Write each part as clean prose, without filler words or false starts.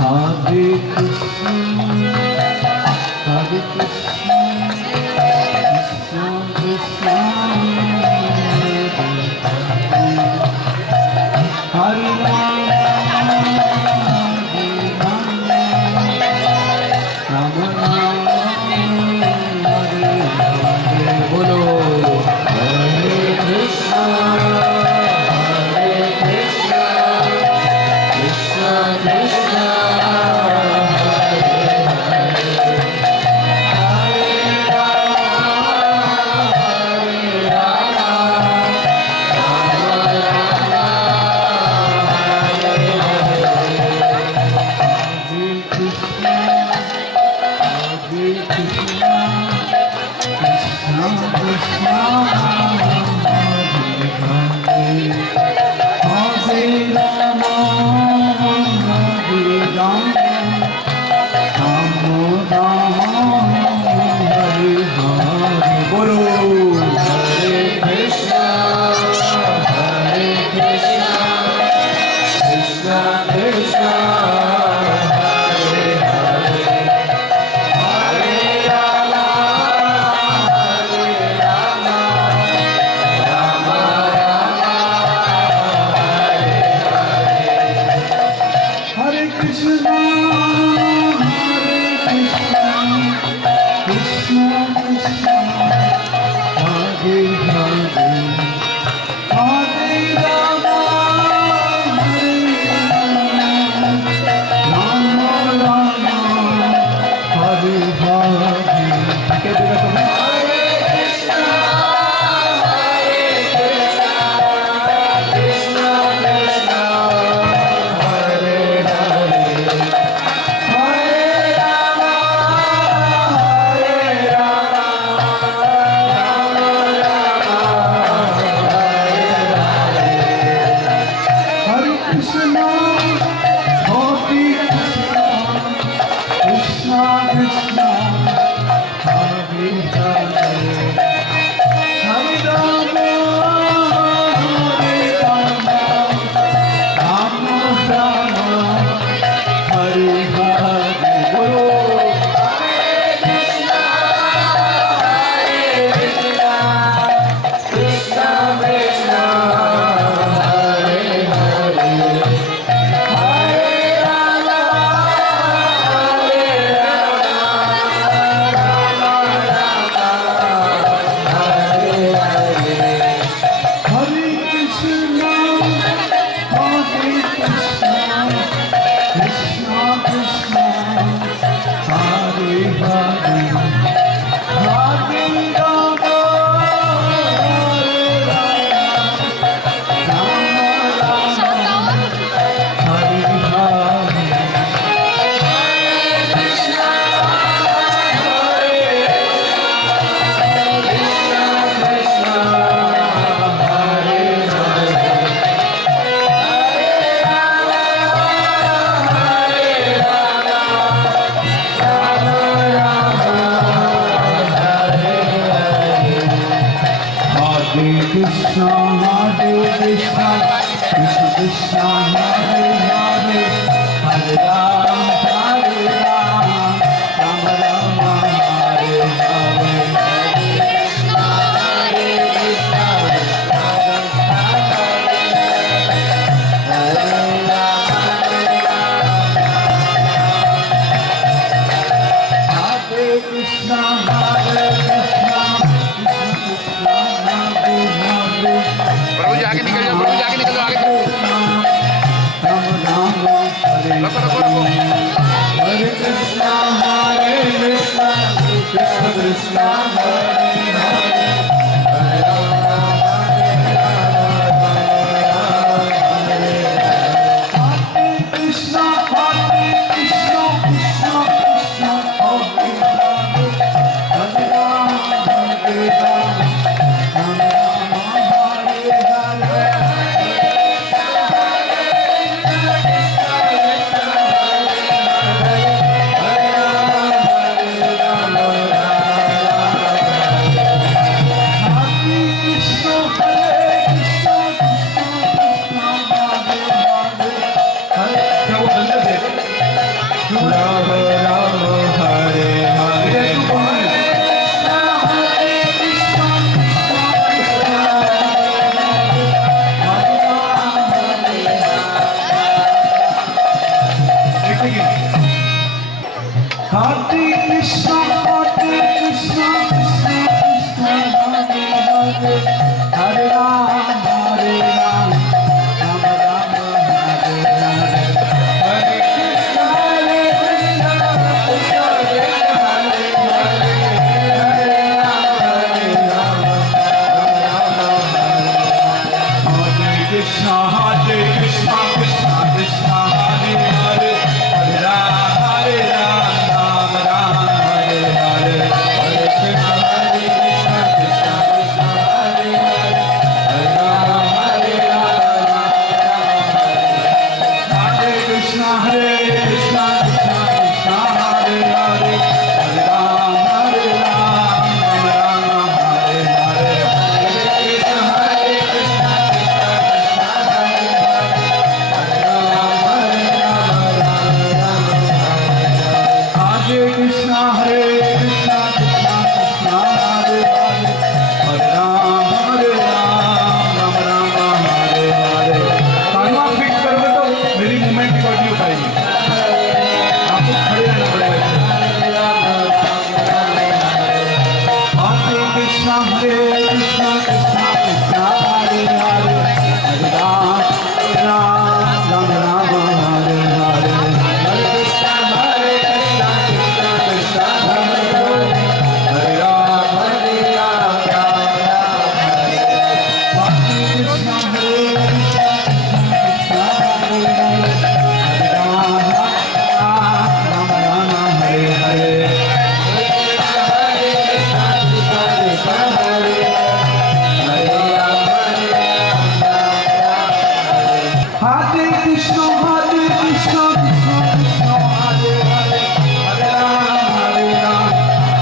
Hare Krishna, Hare Krishna, Krishna Krishna, Hare Rama, Rama Rama, Hare Hare. Bolo Hare Krishna, Hare Krishna, Krishna Krishna, Ram Ram Hare Hare Hare Krishna, Hare Krishna, Krishna Krishna, Hare Hare, Hare Ram, Hare Ram, Ram Ram, Hare Hare. Hare Krishna, Hare Krishna, Krishna Krishna, Hare Hare, Hare Ram, Hare Ram, Ram Ram, Hare Hare. Hare Krishna, Hare Krishna, Krishna Krishna, Hare Hare, Hare Ram, Hare Ram, Ram Ram, Hare Hare. Hare Krishna, Hare Krishna, Krishna Krishna, Hare Hare, Hare Ram, Hare Ram, Hare Krishna, Hare Krishna, Krishna Krishna, Hare Hare, Hare Ram, Hare Ram, Ram Ram, Hare Hare. Hare Krishna, Hare Krishna, Krishna Krishna, Hare Hare, Hare Ram, Hare Ram, Ram Ram, Hare Krishna, Hare Krishna, Krishna Krishna, Hare Hare, Hare Ram, Hare Ram, Ram Ram, Hare Hare. कानून आप fix करोगे तो मेरी movement record नहीं हो पाएगी, आपको खड़े रहना पड़ेगा। Hare Krishna, Hare Krishna, Krishna Krishna, Hare Hare, Hare Ram, Ram Ram, Hare Hare. Hare Krishna, Hare Krishna, Krishna Krishna, Hare Hare, Hare Ram, Hare Ram,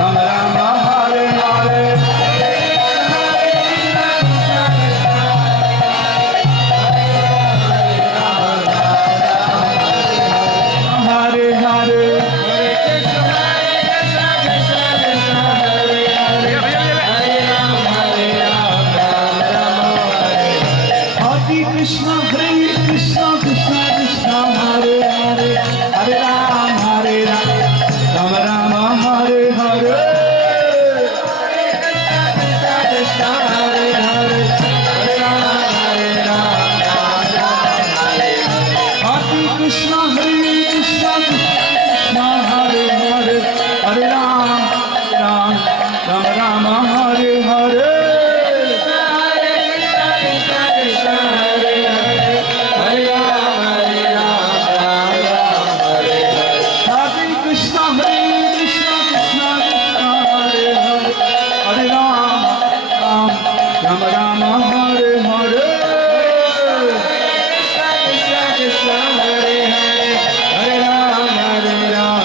Ram Ram, Hare Hare. Hare Krishna, Hare Krishna, Krishna Krishna, Hare Hare, Hare Ram, Ram Ram, Hare Hare. Hare Krishna, Hare Krishna, Krishna Krishna, Hare Hare, Hare Ram, Hare Ram, Ram Ram, Hare Hare. Hare Hare, Hare Krishna, Hare Krishna, Krishna Krishna, Hare Hare, Hare Ram, Hare Ram, Ram Ram, Hare Hare. Krishna, Hare Hare, Hare Ram, Hare Ram,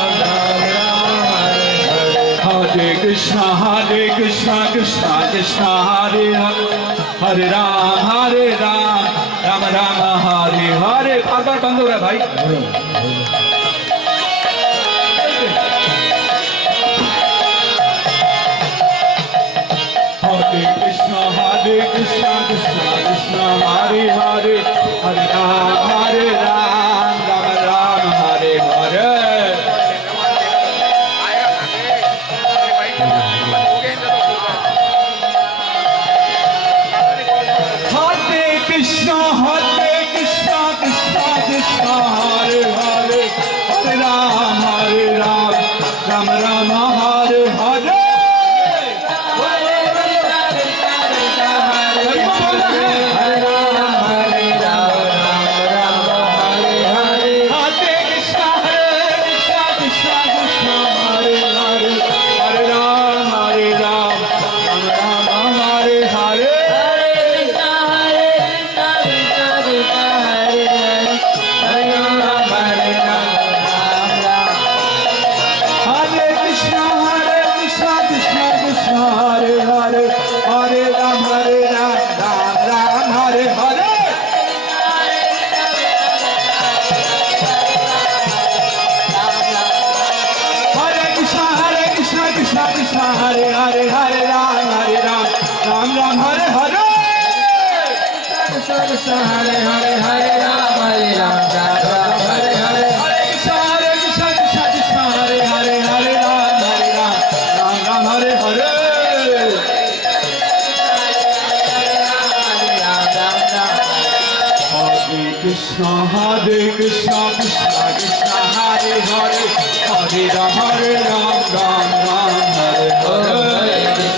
Hare Krishna, Hare Krishna, Krishna Hare Hare, Hare Ram, Ram Ram, Hare Hare. Krishna, Hare Krishna, Krishna Krishna, Hare Hare, Hare Ram, Hare Ram, Ram Ram, Hare Hare. बार बंद हो रहा है भाई. Hare Krishna, Krishna Krishna, Hare Hare, Hare Ram, Ram Ram, Hare Hare. Krishna, Krishna Krishna, Hare Hare, Hare Ram, Ram Ram, Hare Hare. Krishna Hare Hare Hare Ram Ram Ram Hare Hare Hare Krishna Krishna Krishna Hare Hare Hare Ram Ram Ram Hare Hare Hare Krishna Krishna Krishna Hare Hare Hare Ram Ram Ram Hare Hare